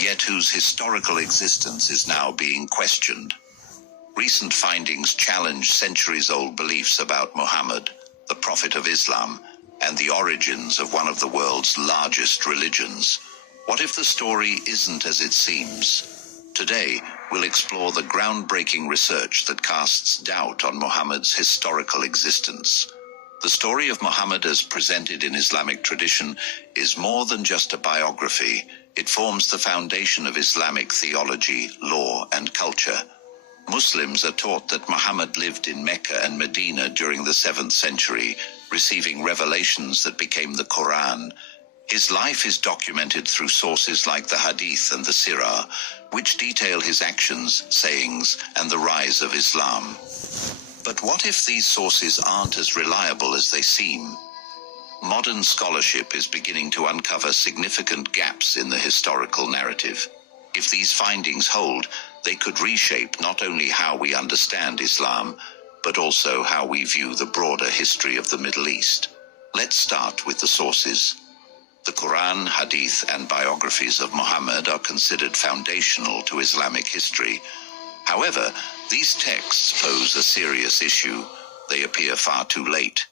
yet whose historical existence is now being questioned. Recent findings challenge centuries-old beliefs about Muhammad, the Prophet of Islam, and the origins of one of the world's largest religions. What if the story isn't as it seems? Today, we'll explore the groundbreaking research that casts doubt on Muhammad's historical existence. The story of Muhammad as presented in Islamic tradition is more than just a biography. It forms the foundation of Islamic theology, law, and culture. Muslims are taught that Muhammad lived in Mecca and Medina during the 7th century, receiving revelations that became the Quran. His life is documented through sources like the Hadith and the Sirah, which detail his actions, sayings, and the rise of Islam. But what if these sources aren't as reliable as they seem? Modern scholarship is beginning to uncover significant gaps in the historical narrative. If these findings hold, they could reshape not only how we understand Islam, but also how we view the broader history of the Middle East. Let's start with the sources. The Quran, Hadith, and biographies of Muhammad are considered foundational to Islamic history. However, these texts pose a serious issue. They appear far too late.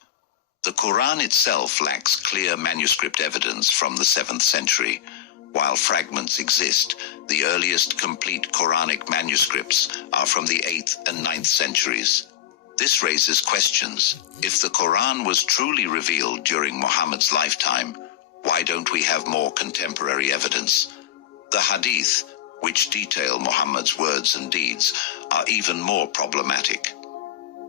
The Quran itself lacks clear manuscript evidence from the 7th century. While fragments exist, the earliest complete Quranic manuscripts are from the 8th and 9th centuries. This raises questions. If the Quran was truly revealed during Muhammad's lifetime, why don't we have more contemporary evidence? The Hadith, which detail Muhammad's words and deeds, are even more problematic.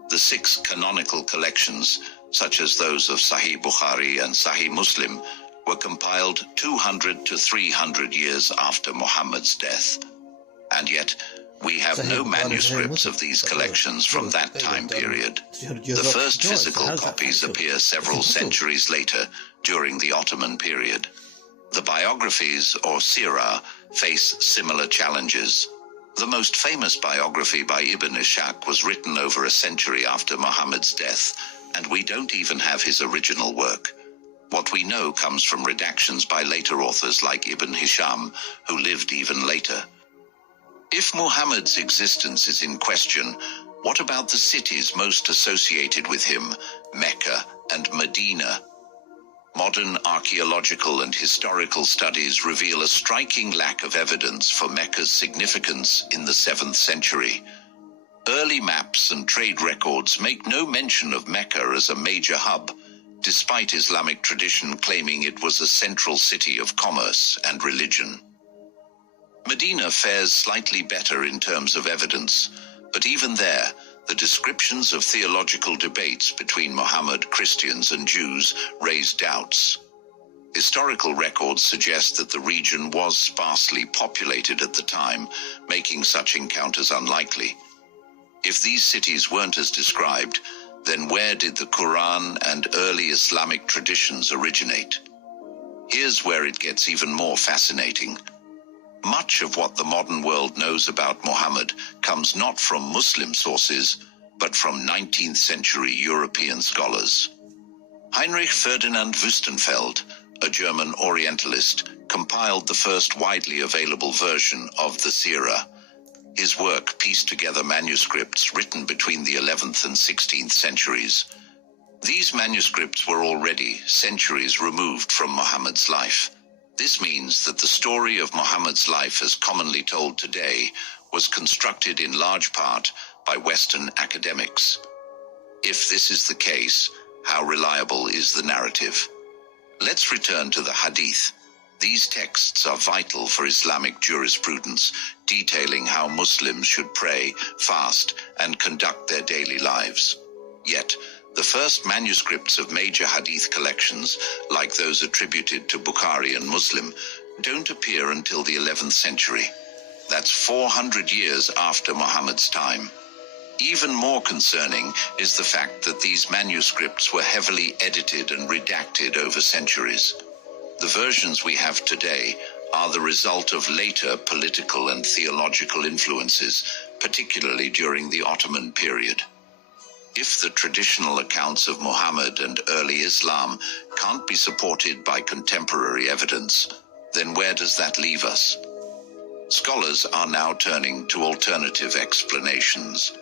The 6 canonical collections, such as those of Sahih Bukhari and Sahih Muslim, were compiled 200 to 300 years after Muhammad's death. And yet, we have no manuscripts of these collections from that time period. The first physical copies appear several centuries later, during the Ottoman period. The biographies, or Sirah, face similar challenges. The most famous biography by Ibn Ishaq was written over a century after Muhammad's death, and we don't even have his original work. What we know comes from redactions by later authors like Ibn Hisham, who lived even later. If Muhammad's existence is in question, what about the cities most associated with him, Mecca and Medina? Modern archaeological and historical studies reveal a striking lack of evidence for Mecca's significance in the 7th century. Early maps and trade records make no mention of Mecca as a major hub, despite Islamic tradition claiming it was a central city of commerce and religion. Medina fares slightly better in terms of evidence, but even there, the descriptions of theological debates between Muhammad, Christians, and Jews raise doubts. Historical records suggest that the region was sparsely populated at the time, making such encounters unlikely. If these cities weren't as described, then where did the Quran and early Islamic traditions originate? Here's where it gets even more fascinating. Much of what the modern world knows about Muhammad comes not from Muslim sources, but from 19th century European scholars. Heinrich Ferdinand Wüstenfeld, a German Orientalist, compiled the first widely available version of the Sirah. His work pieced together manuscripts written between the 11th and 16th centuries. These manuscripts were already centuries removed from Muhammad's life. This means that the story of Muhammad's life as commonly told today was constructed in large part by Western academics. If this is the case, how reliable is the narrative? Let's return to the Hadith. These texts are vital for Islamic jurisprudence, detailing how Muslims should pray, fast, and conduct their daily lives. Yet, the first manuscripts of major Hadith collections, like those attributed to Bukhari and Muslim, don't appear until the 11th century. That's 400 years after Muhammad's time. Even more concerning is the fact that these manuscripts were heavily edited and redacted over centuries. The versions we have today are the result of later political and theological influences, particularly during the Ottoman period. If the traditional accounts of Muhammad and early Islam can't be supported by contemporary evidence, then where does that leave us? Scholars are now turning to alternative explanations.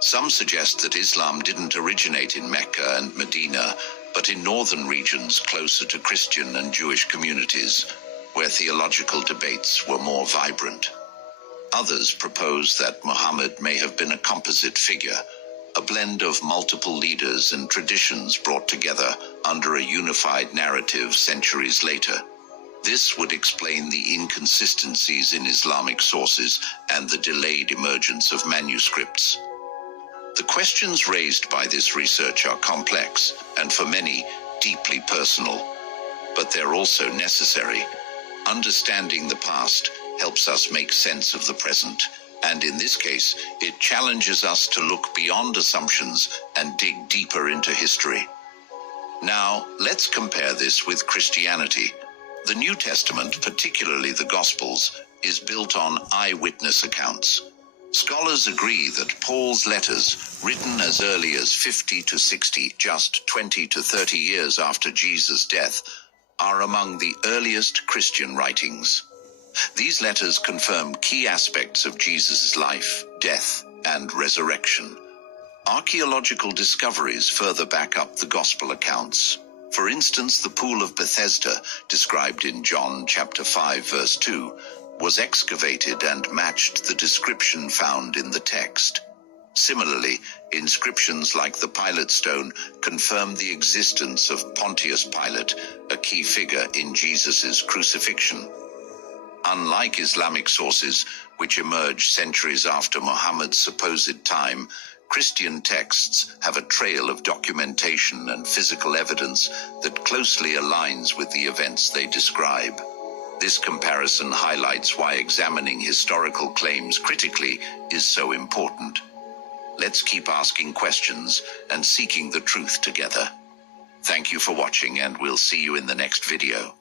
Some suggest that Islam didn't originate in Mecca and Medina, but in northern regions closer to Christian and Jewish communities, where theological debates were more vibrant. Others propose that Muhammad may have been a composite figure, a blend of multiple leaders and traditions brought together under a unified narrative centuries later. This would explain the inconsistencies in Islamic sources and the delayed emergence of manuscripts. The questions raised by this research are complex and, for many, deeply personal, but they're also necessary. Understanding the past helps us make sense of the present, and in this case, it challenges us to look beyond assumptions and dig deeper into history. Now, let's compare this with Christianity. The New Testament, particularly the Gospels, is built on eyewitness accounts. Scholars agree that Paul's letters, written as early as 50 to 60, just 20 to 30 years after Jesus' death, are among the earliest Christian writings. These letters confirm key aspects of Jesus' life, death, and resurrection. Archaeological discoveries further back up the Gospel accounts. For instance, the Pool of Bethesda, described in John chapter 5, verse 2, was excavated and matched the description found in the text. Similarly, inscriptions like the Pilate Stone confirm the existence of Pontius Pilate, a key figure in Jesus' crucifixion. Unlike Islamic sources, which emerge centuries after Muhammad's supposed time, Christian texts have a trail of documentation and physical evidence that closely aligns with the events they describe. This comparison highlights why examining historical claims critically is so important. Let's keep asking questions and seeking the truth together. Thank you for watching, and we'll see you in the next video.